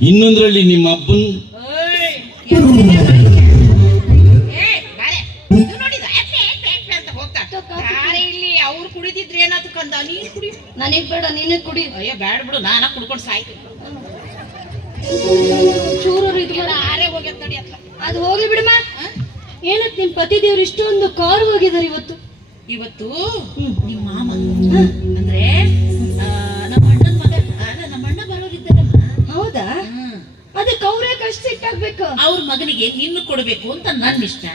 ಇನ್ನೊಂದ್ರಲ್ಲಿ ನಿಮ್ಮ ಅಪ್ಪನ್. ಇಲ್ಲಿ ಅವ್ರು ಕುಡಿದಿದ್ರೆ ಏನಾದ್ರು ಕಂದ, ನೀನ್ ಕುಡಿ. ನನಗ್ ಬೇಡ, ನೀನೇ ಕುಡಿ. ಅಯ್ಯೋ ಬ್ಯಾಡ ಬಿಡು, ನಾನ ಕುಡ್ಕೊಂಡು ಸಾಯ್ತೀನಿ. ಚೂರು ಇದು ಬೇಡ. ಆರೇ ಹೋಗ್ಯದ ನೋಡಿ ಅತ್ತ. ಅದು ಹೋಗ್ಲಿ ಬಿಡಮ್ಮ. ಏನತ್ ನಿಮ್ ಪತಿ ದೇವ್ರು ಇಷ್ಟೊಂದು ಕಾರು ಹೋಗಿದಾರೆ ಇವತ್ತು? ಇವತ್ತು ನಿಮ್ಮ ಮಾಮ ಅಂದ್ರೆ ನಮ್ಮ ಅಣ್ಣನ ಮಗ, ನಮ್ಮ ಅಣ್ಣ ಬರೋರಿದ್ದಾರಮ್ಮ. ಹೌದಾ? ಅದಕ್ಕೆ ಅವ್ರೇ ಕಷ್ಟ ಸಿಟ್ಟಾಗ್ಬೇಕು. ಅವ್ರ ಮಗನಿಗೆ ನಿನ್ನ ಕೊಡ್ಬೇಕು ಅಂತ ನನ್ನ ಇಷ್ಟ,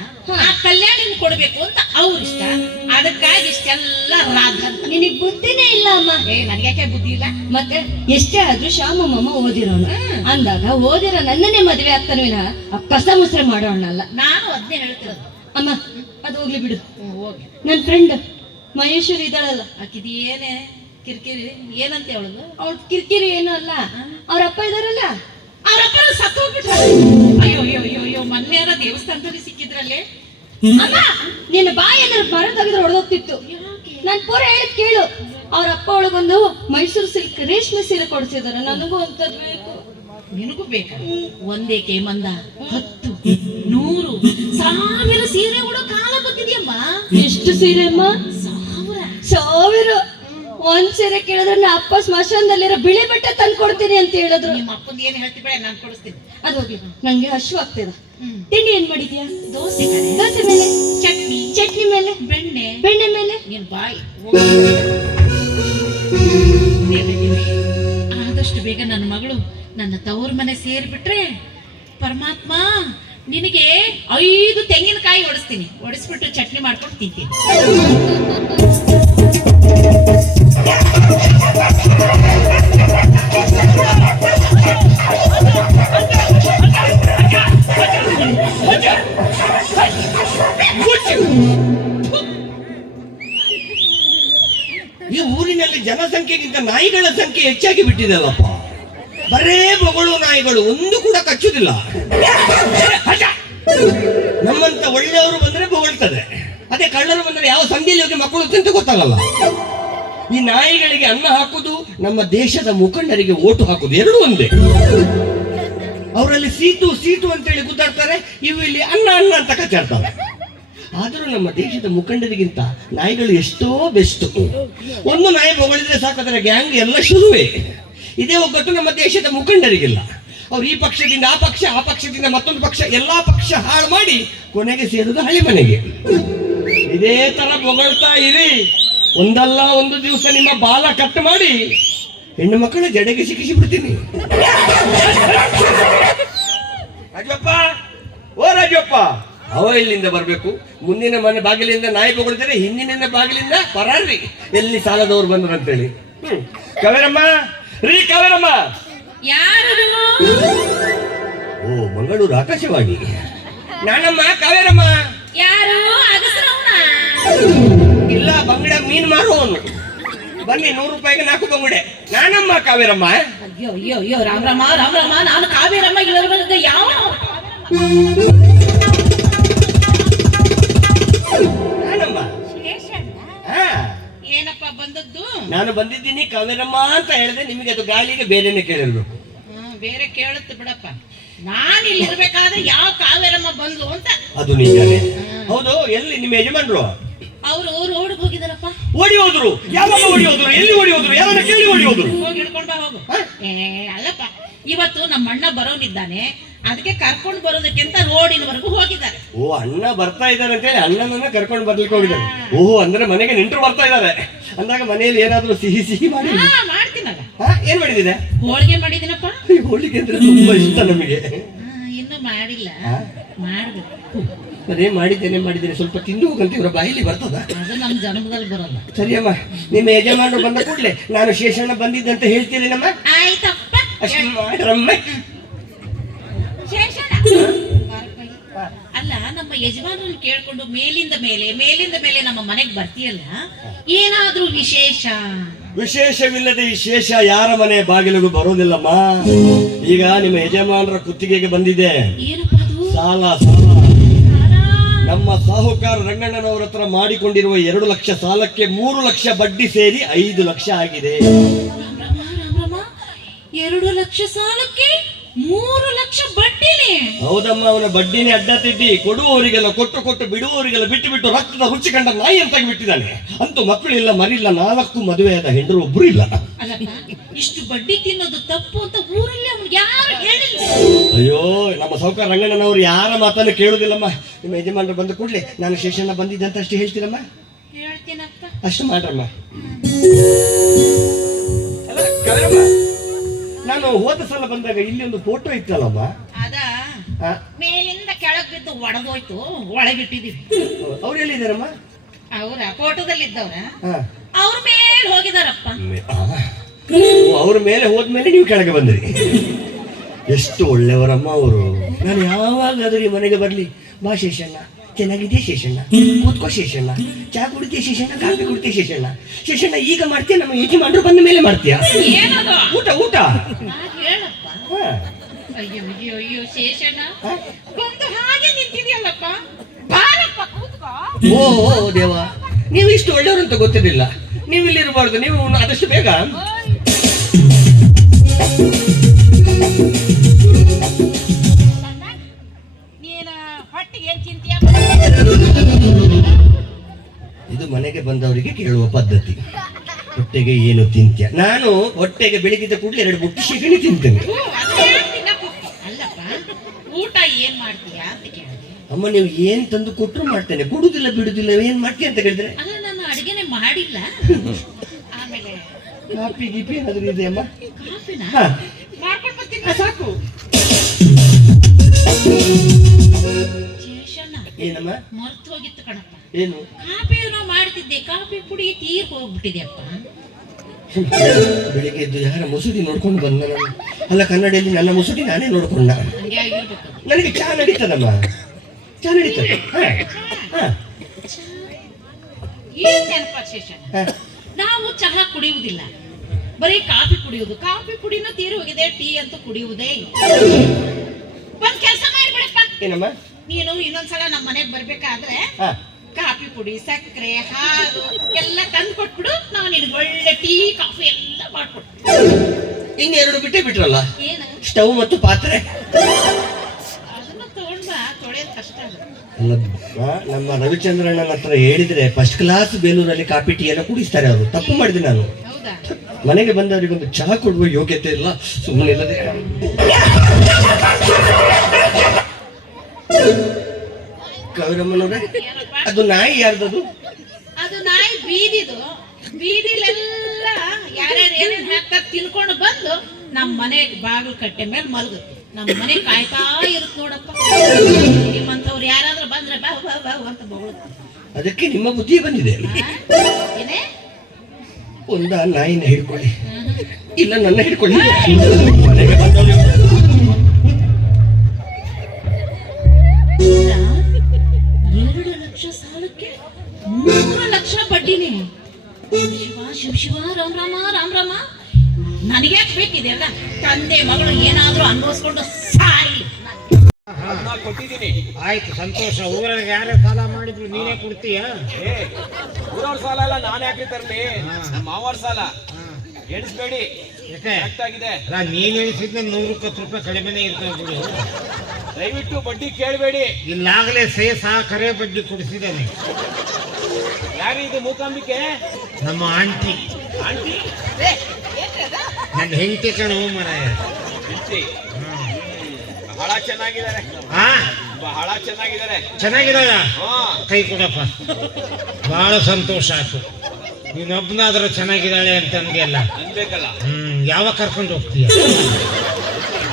ಆ ಕಲ್ಯಾಣಿನ ಕೊಡ್ಬೇಕು ಅಂತ ಅವ್ರ ಇಷ್ಟ. ಅದಕ್ಕಾಗಿ ಇಷ್ಟೆಲ್ಲ ರಾಧ ಅಂತ. ನಿನಗ್ ಬುದ್ಧಿನೇ ಇಲ್ಲ ಅಮ್ಮ. ನನಗ್ಯಾಕೆ ಬುದ್ಧಿ ಇಲ್ಲ? ಮತ್ತೆ ಎಷ್ಟೇ ಆದ್ರೂ ಶ್ಯಾಮಮ್ಮ ಓದಿರೋಣ ಅಂದಾಗ ಓದಿರೋ ನನ್ನನ್ನೇ ಮದುವೆ ಆಗ್ತಾನೆ ವಿನ ಕಸ ಮುಸ್ರೆ ಮಾಡೋಣ ಅಲ್ಲ. ನಾನು ಅದನ್ನೇ ಹೇಳ್ತಿರೋದು. ಅಮ್ಮ ಅದು ಹೋಗ್ಲಿ ಬಿಡು. ಹೋಗಿ ನನ್ ಫ್ರೆಂಡ್ ಮಹೇಶ್ವರಿ ಇದ್ದಾಳಲ್ಲ, ಆಕಿದ ಏನೇ ಕಿರಿಕಿರಿ ಏನಂತ ಹೇಳುದು? ಅವ್ಳ ಕಿರಿಕಿರಿ ಏನೂ ಅಲ್ಲ. ಅವ್ರ ಅಪ್ಪ ಇದಾರಲ್ಲ, ಅವರಪ್ಪ ಸತ್ತು ಹೋಗ್ಬಿಟ್ರು. ಅಯ್ಯೋ ಅಯ್ಯೋ ಅಯ್ಯೋ ಅಯ್ಯೋ, ಮೊನ್ನೆ ದೇವಸ್ಥಾನದಲ್ಲಿ ಸಿಕ್ಕಿದ್ರಲ್ಲಿ. ಅಮ್ಮ ನಿನ್ನ ಬಾಯಿ ಏನಾದ್ರು ಮರ ತೆಗೆದ್ರೆ ಹೊಡೆದೋಗ್ತಿತ್ತು. ನಾನ್ ಪೂರ ಹೇಳಿದ್ ಕೇಳು. ಅವ್ರ ಅಪ್ಪ ಒಳಗೊಂದು ಮೈಸೂರು ಸಿಲ್ಕ್ ರೇಷ್ಮೆ ಸೀರೆ ಕೊಡ್ಸಿದಾರೆ. ನನಗೂ ಅಂತದ್ ಬೇಕು. ನಿನಗೂ ಬೇಕಾ? ಒಂದೇಕೆ ಮಂದ 10, 100, 1000 ಸೀರೆ ಎಷ್ಟು ಸೀರೆ ಅಮ್ಮ? 1000. ಒಂದ್ ಸೀರೆ ಕೇಳಿದ್ರೆ ನಾ ಅಪ್ಪ ಸ್ಮಶಾನದಲ್ಲಿರೋ ಬಿಳಿ ಬಟ್ಟೆ ತಂದು ಕೊಡ್ತೀನಿ ಅಂತ ಹೇಳಿದ್ರು. ನಿಮ್ಮ ಅಪ್ಪಂದು ಏನ್ ಹೇಳ್ತಿ ಬೇಡ, ನಾನು ಕೊಡಿಸ್ತೀನಿ. ಅದು ಹೋಗ್ಲಿ, ನಂಗೆ ಹಶು ಆಗ್ತಿದೆ. ತಿಂಡಿ ಏನ್ ಮಾಡಿದ್ಯಾ? ದೋಸೆ ಕಣೆ. ದೋಸೆ ಮೇಲೆ ಚಟ್ನಿ, ಚಟ್ನಿ ಮೇಲೆ ಬೆಣ್ಣೆ, ಬೆಣ್ಣೆ ಮೇಲೆ ನೀನ್ ಬಾಯಿ. ದೇವ್ರೇ, ಆದಷ್ಟು ಬೇಗ ನನ್ನ ಮಗಳು ನನ್ನ ತವ್ರ ಮನೆ ಸೇರಿಬಿಟ್ರೆ ಪರಮಾತ್ಮ ನಿನಗೆ 5 ತೆಂಗಿನಕಾಯಿ ಒಡಿಸ್ಬಿಟ್ಟು ಚಟ್ನಿ ಮಾಡ್ಕೊಂಡು ತಿಂತೀನಿ. ಈ ಊರಿನಲ್ಲಿ ಜನಸಂಖ್ಯೆಗಿಂತ ನಾಯಿಗಳ ಸಂಖ್ಯೆ ಹೆಚ್ಚಾಗಿ ಬಿಟ್ಟಿದೆಲ್ಲಪ್ಪ. ಬರೇ ಬೊಗಳು ನಾಯಿಗಳು, ಒಂದು ಕೂಡ ಕಚ್ಚುದಿಲ್ಲ. ನಮ್ಮಂತ ಒಳ್ಳೆಯವರು ಬಂದ್ರೆ ಬೊಗಳ್ತದೆ, ಅದೇ ಕಳ್ಳರು ಬಂದ್ರೆ ಯಾವ ಸಂಧಿಯಲ್ಲಿ ಹೋಗಿ ಮಕ್ಕಳು ಅಂತ ಗೊತ್ತಾಗಲ್ಲ. ಈ ನಾಯಿಗಳಿಗೆ ಅನ್ನ ಹಾಕುದು, ನಮ್ಮ ದೇಶದ ಮುಖಂಡರಿಗೆ ಓಟು ಹಾಕುದು ಎರಡೂ ಒಂದೇ. ಅವರಲ್ಲಿ ಸೀಟು ಸೀಟು ಅಂತೇಳಿ ಗುದ್ದಾಡ್ತಾರೆ, ಇವು ಇಲ್ಲಿ ಅನ್ನ ಅನ್ನ ಅಂತ ಕಚ್ಚಾಡ್ತಾರೆ. ಆದರೂ ನಮ್ಮ ದೇಶದ ಮುಖಂಡರಿಗಿಂತ ನಾಯಿಗಳು ಎಷ್ಟೋ ಬೆಸ್ಟ್. ಒಂದು ನಾಯಿ ಬೊಗಳಿದ್ರೆ ಸಾಕಾದ್ರೆ ಗ್ಯಾಂಗ್ ಎಲ್ಲ ಶುರುವೇ. ಇದೇ ಒಗ್ಗಟ್ಟು ನಮ್ಮ ದೇಶದ ಮುಖಂಡರಿಗಿಲ್ಲ. ಅವ್ರು ಈ ಪಕ್ಷದಿಂದ ಆ ಪಕ್ಷ, ಆ ಪಕ್ಷದಿಂದ ಮತ್ತೊಂದು ಪಕ್ಷ, ಎಲ್ಲಾ ಪಕ್ಷ ಹಾಳು ಮಾಡಿ ಕೊನೆಗೆ ಸೇರುದು ಹಳಿ ಮನೆಗೆ. ಇದೇ ತರ ಬೊಗಳ್ತಾ ಇರಿ, ಒಂದಲ್ಲ ಒಂದು ದಿವಸ ನಿಮ್ಮ ಬಾಲ ಕಟ್ ಮಾಡಿ ಹೆಣ್ಣು ಮಕ್ಕಳ ಜಡೆಗೆ ಸಿಕ್ಕಿಸಿ ಬಿಡ್ತೀನಿ. ರಾಜಪ್ಪ, ಓ ರಾಜಪ್ಪ, ಅವ ಇಲ್ಲಿಂದ ಬರ್ಬೇಕು. ಮುಂದಿನ ಮನೆ ಬಾಗಿಲಿಂದ ನಾಯಿ ಬೊಗಳ್ತಾರೆ, ಹಿಂದಿನ ಬಾಗಿಲಿಂದ ಪರಾರಿ. ಎಲ್ಲಿ ಸಾಲದವ್ರು ಬಂದ್ರು ಅಂತೇಳಿ. ಕಾವೇರಮ್ಮ, ರೀ ಕಾವೇರಮ್ಮ. ಯಾರು? ಓ, ಮಂಗಳೂರು ಆಕಾಶವಾಣಿ. ನಾನಮ್ಮ ಕಾವೇರಮ್ಮ. ಯಾರು? ಅಗಸರವ್ನ? ಇಲ್ಲ, ಬಂಗಡ ಮೀನ್ ಮಾರುವವನು. ಬನ್ನಿ, 100 ರೂಪಾಯಿಗೆ 4 ಬಂಗುಡೆ. ನಾನಮ್ಮ ಕಾವೇರಮ್ಮ. ಅಯ್ಯೋ ಅಯ್ಯೋ ಅಯ್ಯೋ, ರಾಮರಾಮ ರಾಮರಾಮ, ನಾನು ಕಾವೇರಮ್ಮ. ಇಲ್ಲದ ಯಾವ ನಾನಮ್ಮ. ಹಾ, ಏನಪ್ಪ ಬಂದದ್ದು? ನಾನು ಬಂದಿದ್ದೀನಿ ಕಾವೇರಮ್ಮ ಅಂತ ಹೇಳಿದೆ. ನಿಮಗೆ ಅದು ಗಾಳಿಗೆ ಬೇರೆನೆ ಕೇಳಿರ್ಬೇಕು. ಬೇರೆ ಕೇಳುತ್ತೆ ಬಿಡಪ್ಪ. ನಾನು ಇಲ್ಲಿ ಇರ್ಬೇಕಾದ್ರೆ ಯಾವ ಕಾವೇರಮ್ಮ ಬಂದ್ಲು ಅಂತ. ಅದು ನಿಜಾನೇ. ಹೌದು, ಎಲ್ಲಿ ನಿಮ್ಮ ಯಜಮಾನ್ರು? ಅವರು ರೋಡ್ಗೆ ಹೋಗಿದಾರಪ್ಪ. ಓಡಿ ಹೋದ್ರು? ಯಾವಾಗ ಓಡಿ ಹೋದ್ರು? ಎಲ್ಲಿ ಓಡಿ ಹೋದ್ರು? ಯಾರನ್ನ ಕೇಳಿ ಓಡಿ ಹೋದ್ರು? ಹೋಗಿ ಹಿಡ್ಕೊಂಡ್ ಬಾ, ಹೋಗು. ಅಲ್ಲಪ್ಪ, ಇವತ್ತು ನಮ್ಮ ಅಣ್ಣ ಬರೋನಿದ್ದಾನೆ, ಅದಕ್ಕೆ ಕರ್ಕೊಂಡು ಬರೋದಕ್ಕೆ ಅಂತ ರೋಡಿನವರೆಗೂ ಹೋಗಿದ್ದಾರೆ. ಓ, ಅಣ್ಣ ಬರ್ತಾ ಇದ್ದಾರೆ ಅಂತ ಹೇಳಿ ಅಣ್ಣನನ್ನ ಕರ್ಕೊಂಡು ಬರ್ಲಿಕ್ಕೆ ಹೋಗಿದ್ದಾರೆ. ಓಹೋ, ಅಂದ್ರೆ ಮನೆಗೆ ನೆಂಟರು ಬರ್ತಾ ಇದ್ದಾರೆ ಅಂದಾಗ ಮನೆಯಲ್ಲಿ ಏನಾದ್ರೂ ಸಿಹಿ ಸಿಹಿ ಮಾಡಿ. ಮಾಡ್ತೀನಲ್ಲ. ಏನ್ ಮಾಡಿದಿದೆ? ಹೋಳಿಗೆ ಮಾಡಿದಿನಪ್ಪ. ಹೋಳಿಗೆ ಅಂದ್ರೆ ತುಂಬಾ ಇಷ್ಟ ನಮಗೆ. ಇನ್ನು ಮಾಡಿಲ್ಲ, ಮಾಡ್ಬೇಕು. ಅದೇ ಮಾಡಿದ್ದೇನೆ ಸ್ವಲ್ಪ ತಿಂದು ಹೋಗಂತ ಇವರ ಬಾಯಿಲಿ ಬರ್ತದ. ಅದು ನಮ್ಮ ಜನ್ಮದಲ್ಲಿ ಬರಲ್ಲ. ಸರಿಯಮ್ಮ, ನಿಮ್ಮ ಯಜಮಾನರು ಬಂದ ಕೂಡಲೇ ನಾನು ಶೇಷಣ್ಣ ಬಂದಿದ್ದಂತ ಹೇಳ್ತೀರೇನಮ್ಮ? ಆಯ್ತಪ್ಪ. ಅಷ್ಟು ಮಾಡ್ರಮ್ಮ. ಅಲ್ಲ, ನಮ್ಮ ಯಜಮಾನರನ್ನು ಕೇಳ್ಕೊಂಡು ಮೇಲಿಂದ ಮೇಲೆ ನಮ್ಮ ಮನೆಗೆ ಬರ್ತೀಯಲ್ಲ, ಏನಾದ್ರೂ ವಿಶೇಷ? ವಿಶೇಷವಿಲ್ಲದೆ ವಿಶೇಷ ಯಾರ ಮನೆ ಬಾಗಿಲಿಗೂ ಬರೋದಿಲ್ಲಮ್ಮ. ಈಗ ನಿಮ್ಮ ಯಜಮಾನರ ಕುತ್ತಿಗೆಗೆ ಬಂದಿದೆ ಏನಪ್ಪ ಅದು? ಸಾಲ. ನಮ್ಮ ಸಾಹುಕಾರ ರಂಗಣ್ಣನವರ ಹತ್ರ ಮಾಡಿಕೊಂಡಿರುವ 2 ಲಕ್ಷ ಸಾಲಕ್ಕೆ 3 ಲಕ್ಷ ಬಡ್ಡಿ ಸೇರಿ 5 ಲಕ್ಷ ಆಗಿದೆ. ರಾಮ, 2 ಲಕ್ಷ ಸಾಲಕ್ಕೆ 3 ಲಕ್ಷ ಬಡ್ಡಿನೇ? ಹೌದಮ್ಮ, ಅವನ ಬಡ್ಡಿನೇ ಅಡ್ಡ ತಿಡ್ಡಿ. ಕೊಡುವವರಿಗೆಲ್ಲ ಕೊಟ್ಟು ಬಿಡುವವರಿಗೆಲ್ಲ ಬಿಟ್ಟು ರಕ್ತದ ರುಚಿ ಕಂಡ ನಾಯಿ ಅಂತ ಬಿಟ್ಟಿದ್ದಾನೆ. ಅಂತೂ ಮಕ್ಕಳಿಲ್ಲ, ಮರಿಲ್ಲ, 4 ಮದುವೆಯಾದ ಹೆಂಡರು ಒಬ್ರು ಇಲ್ಲ. ಅಲ್ಲಪ್ಪ, ಇಷ್ಟು ಬಡ್ಡಿ ತಿನ್ನೋದು ತಪ್ಪು ಅಂತ ಊರಲ್ಲಿ ಅವ್ನಿಗೆ ಯಾರು ಹೇಳಿಲ್ಲ? ಅಯ್ಯೋ, ನಮ್ಮ ಸಾಹುಕಾರ ರಂಗಣ್ಣನವರು ಯಾರ ಮಾತನ್ನು ಕೇಳುದಿಲ್ಲಮ್ಮ. ನಿಮ್ಮ ಯಜಮಾನರು ಬಂದ ಕೂಡಲೇ ನಾನು ಶೇಷಣ್ಣ ಬಂದಿದ್ದೆ ಅಂತ ಅಷ್ಟು ಹೇಳ್ತೀರಮ್ಮ? ಹೇಳ್ತೀನಪ್ಪ. ಅಷ್ಟು ಮಾಡ್ರಮ್ಮ. ಅಲ್ಲ ಕಾವೇರಮ್ಮ, ನಾನು ಹೋದ ಸಲ ಬಂದಾಗ ಇಲ್ಲಿ ಒಂದು ಫೋಟೋ ಇತ್ತಲ್ಲಮ್ಮ? ಅದ ಮೇಲಿಂದ ಕೆಳಗ್ ಬಿದ್ದು ಒಡೆದೋಯ್ತು, ಒಳಗಿಟ್ಟಿದೀವಿ. ಅವ್ರು ಎಲ್ಲಿದ್ದಾರಮ್ಮ? ಅವ್ರ ಫೋಟೋದಲ್ಲಿ ಇದ್ದವ್ರ ಅವ್ರ ಮೇಲೆ ಹೋಗಿದಾರಪ್ಪ. ಅವ್ರ ಮೇಲೆ ಹೋದ್ಮೇಲೆ ನೀವು ಕೆಳಗೆ ಬಂದ್ರಿ. ಎಷ್ಟು ಒಳ್ಳೆಯವರಮ್ಮ ಅವರು. ನಾನು ಯಾವಾಗಾದ್ರೂ ಈ ಮನೆಗೆ ಬರ್ಲಿ, ಬಾ ಶೇಷಣ್ಣ, ಚೆನ್ನಾಗಿದೆ ಶೇಷಣ್ಣ, ಕೂತ್ಕೋ ಶೇಷಣ್ಣ, ಚಾ ಕುಡಿತೀಯ ಶೇಷಣ್ಣ, ಕಾಫಿ ಕುಡಿತೀಯ ಶೇಷಣ್ಣ, ಶೇಷಣ್ಣ ಈಗ ಮಾಡ್ತೀಯ, ನಮ್ಮ ಯಜಮಾನರು ಬಂದ ಮೇಲೆ ಮಾಡ್ತೀಯ ಏನದು? ಊಟ. ಹೇಳಪ್ಪ. ಅಯ್ಯೋ ಅಯ್ಯೋ ಅಯ್ಯೋ, ಶೇಷಣ್ಣ ಬಂದು ಹಾಗೆ ನಿಂತಿದ್ಯಲ್ಲಪ್ಪ, ಬಾರಪ್ಪ ಕೂತ್ಕೋ. ಓ ದೇವ, ನೀವು ಇಷ್ಟು ಒಳ್ಳೆಯವರು ಅಂತ ಗೊತ್ತಿರಲಿಲ್ಲ. ನೀವು ಇಲ್ಲಿರಬಾರ್ದು, ನೀವು ಆದಷ್ಟು ಬೇಗ. ನೀನು ಹೊಟ್ಟಿಗೆ ಏನ್ ಚಿಂತೆಯ? ಬಂದವರಿಗೆ ಕೇಳುವ ಪದ್ಧತಿ, ಹೊಟ್ಟೆಗೆ ಏನು ತಿಂತ್ಯ? ನಾನು ಹೊಟ್ಟೆಗೆ ಬೆಳಿಗ್ಗೆ ಕೂಡಲೇ 2 ಬುಟ್ಟಿ ಸೀಗಣಿ ತಿಂತೇನೆ. ಅಲ್ಲಪ್ಪ, ಊಟ ಏನ್ ಮಾಡ್ತೀಯಾ ಅಂತ ಕೇಳಿದೆ. ಅಮ್ಮ ನೀವು ಏನ್ ತಂದು ಕೊಟ್ಟರು ಮಾಡ್ತೇನೆ, ಕೊಡುದಿಲ್ಲ ಬಿಡುದಿಲ್ಲ, ಏನ್ ಮಾಡ್ತೀಯ ಅಂತ ಕೇಳಿದ್ರೆ ಅಲ್ಲ, ನಾನು ಅಡಿಗೆನೆ ಮಾಡಿಲ್ಲ. ಆಮೇಲೆ ಕಾಫಿ ಗೀಪಿ ಏನಾದ್ರು ಇದೆ ಅಮ್ಮ? ಕಾಫಿನ ಹಾ. ಮಾಡ್ಕೊಂಡು ಬರ್ತೀನಿ. ಸಾಕು. ಶೇಷಣ್ಣ, ಏನಮ್ಮ? ಮರ್ತು ಹೋಗಿತ್ತು ಕಣಪ್ಪ. ಏನು? ಕಾಫಿ ನಾವು ಮಾಡ್ತಿದ್ದೆ, ಕಾಫಿ ಪುಡಿ ತೀರ್ ಹೋಗ್ಬಿಟ್ಟಿದೆಯಪ್ಪ. ಬೆಳಿಗ್ಗೆ ಎದ್ದು ಯಾರ ಮುಸುಡಿ ನೋಡ್ಕೊಂಡು ಬಂದ ನಾನು. ಅಲ್ಲ, ಕನ್ನಡಿಯಲ್ಲಿ ನನ್ನ ಮುಸುಡಿ ನಾನೇ ನೋಡ್ಕೊಂಡ. ಹಂಗೆ ಆಗಿರ್ಬೇಕು. ನನಗೆ ಚಾ ನಡೀತದಮ್ಮ, ಚಾ ನಡೀತದೆ. ಏನ್ ನೆನಪ ಶೇಷಣ್ಣ, ನಾವು ಚಹಾ ಕುಡಿಯುವುದಿಲ್ಲ, ಬರೀ ಕಾಫಿ ಕುಡಿಯುವುದು. ಕಾಫಿ ಪುಡಿನೂ ತೀರು ಹೋಗಿದೆ, ಟೀ ಅಂತೂ ಕುಡಿಯುವುದೇ ಇಲ್ಲ. ಒಂದ್ ಕೆಲಸ ಮಾಡ್ಬಿಡಪ್ಪ, ಏನಮ್ಮ? ನೀನು ಇನ್ನೊಂದ್ಸಲ ನಮ್ಮ ಮನೆಗೆ ಬರ್ಬೇಕಾದ್ರೆ ಹಾ. ಕಾಫಿ ಪುಡಿ, ಸಕ್ಕರೆ, ಹಾಲು ಎಲ್ಲ ತಂದು ಕೊಟ್ಬಿಡು. ನಾವು ನಿನ್ಗೆ ಒಳ್ಳೆ ಟೀ ಕಾಫಿ ಎಲ್ಲ ಮಾಡ್ಕೊಡ್ತೀವಿ. ಇನ್ನೆರಡು ಬಿಟ್ರಲ್ಲ, ಏನು? ಸ್ಟವ್ ಮತ್ತು ಪಾತ್ರೆ. ಅದನ್ನ ತಗೊಂಡ ತೊಳೆಯೋದು ಕಷ್ಟ ಆಗುತ್ತೆ. ಅಲ್ಲ, ನಮ್ಮ ರವಿಚಂದ್ರಣ್ಣನ ಹತ್ರ ಹೇಳಿದ್ರೆ ಫಸ್ಟ್ ಕ್ಲಾಸ್ ಬೇಲೂರಲ್ಲಿ ಕಾಫಿ ಟೀ ಎಲ್ಲ ಕುಡಿಸ್ತಾರೆ. ಅವರು ತಪ್ಪು ಮಾಡಿದೆ ನಾನು. ಹೌದಾ? ಮನೆಗೆ ಬಂದವರಿಗೊಂದು ಚಹಾ ಕೊಡುವ ಯೋಗ್ಯತೆ ಇಲ್ಲ, ಸುಮ್ಮನೆ ಇಲ್ಲದೆ. ಕವಿರಮ್ಮನವ್ರೆ, ಏನಪ್ಪ? ಅದು ನಾಯಿ ಯಾರ್ದದು? ಅದು ನಾಯಿ ಬೀದಿದು. ಬೀದಿಲೆಲ್ಲ ಯಾರ್ಯಾರು ಏನೇನ್ ಹಾಕ್ತಾರೆ ತಿನ್ಕೊಂಡು ಬಂದು ನಮ್ಮ ಮನೆ ಬಾಗಿಲು ಕಟ್ಟೆ ಮೇಲೆ ಮಲಗುತ್ತೆ. ನಮ್ಮ ಮನೆ ಕಾಯ್ತಾ ಇರುತ್ತೆ ನೋಡಪ್ಪ. ನಿಮ್ಮಂಥವ್ರು ಯಾರಾದ್ರೂ ಬಂದ್ರೆ ಬಾ ಬಾ ಬಾ ಅಂತ ಬೊಗಳುತ್ತೆ. ಅದಕ್ಕೆ ನಿಮ್ಮ ಬುದ್ಧಿ ಬಂದಿದೆ. ಏನೇ? ಒಂದ ನಾಯಿನ ಹಿಡ್ಕೊಳ್ಳಿ, ಇಲ್ಲ ನನ್ನ ಹಿಡ್ಕೊಳ್ಳಿ. ಮನೆಗೆ ಬಂದವರು 2 ಲಕ್ಷ ಸಾಲಕ್ಕೆ 3 ಲಕ್ಷ ಬಡ್ಡಿನೇ. ಶಿವ ಶಿವ ಶಿವ, ರಾಮ್ ರಾಮ ರಾಮ್ ರಾಮ. ನನಗೆ ಬೇಕಿದೆ ಅಲ್ಲ, ತಂದೆ ಮಗಳು ಏನಾದ್ರೂ ಅನುಭವಿಸ್ಕೊಂಡು ಸಾಯಿ. ಆಯ್ತು, ಸಂತೋಷ. ಊರಾಗ ಯಾರೇ ಸಾಲ ಮಾಡಿದ್ರು ನೀನೇ ಕೊಡ್ತೀಯ? ಊರವ್ರ ಸಾಲ ಎಲ್ಲ ನಾನು ಯಾಕೆ ತರ್ಲಿ? ನಮ್ಮ ಮಾವರ ಸಾಲ ಎಣಿಸ್ಬೇಡಿ, ಯಾಕೆ? ಆಗ್ತಾಗಿದೆ. ನೀನ್ ಎಣಿಸಿದ್ನ 120 ರೂಪಾಯಿ ಕಡಿಮೆನೇ ಇರ್ತವೆ ಬಿಡು. ದಯವಿಟ್ಟು ಬಡ್ಡಿ ಕೇಳಬೇಡಿ. ಇಲ್ಲಾಗಲೇ ಕರೆ ಬಡ್ಡಿ ಕೊಡಿಸಿದ್ದಾನೆ ಯಾರು ಇದು? ಮೂಕಾಂಬಿಕೆ ನಮ್ಮ ಆಂಟಿ. ಆಂಟಿ ನನ್ನ ಹೆಂಡತಿ ಕಣ ಮರಾಯ. ಹೆಂಡ್ತಿ. ಬಹಳ ಚೆನ್ನಾಗಿದ್ದಾರೆ, ಆ ಬಹಳ ಚೆನ್ನಾಗಿದ್ದಾರೆ. ಚೆನ್ನಾಗಿದ್ದಾಳ? ಹಾ, ಕೈ ಕೊಡಪ್ಪ. ಬಹಳ ಸಂತೋಷ ಆಯ್ತು. ನೀನೊಬ್ಬನಾದ್ರೂ ಚೆನ್ನಾಗಿದ್ದಾಳೆ ಅಂತ ಅನ್ಗೆಲ್ಲ. ಅನ್ಬೇಕಲ್ಲ. ಯಾವಾಗ ಕರ್ಕೊಂಡು ಹೋಗ್ತೀಯ?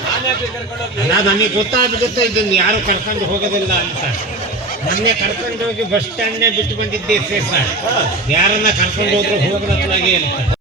ನಾನು ಯಾಕೆ ಕರ್ಕೊಂಡು ಹೋಗ್ಲಿ? ಅಲ್ಲ, ನನಗೆ ಗೊತ್ತಾಗುತ್ತೆ ಇದನ್ನು ಯಾರು ಕರ್ಕೊಂಡು ಹೋಗೋದಿಲ್ಲ ಅಂತ. ಮೊನ್ನೆ ಕರ್ಕೊಂಡು ಹೋಗಿ ಬಸ್ ಸ್ಟ್ಯಾಂಡ್ನೇ ಬಿಟ್ಟು ಬಂದಿದ್ದೆ. ಯಾರನ್ನ ಕರ್ಕೊಂಡು ಹೋದ್ರು ಹೋಗ್ಲತ್ಲಾಗೆ ಅಂತ.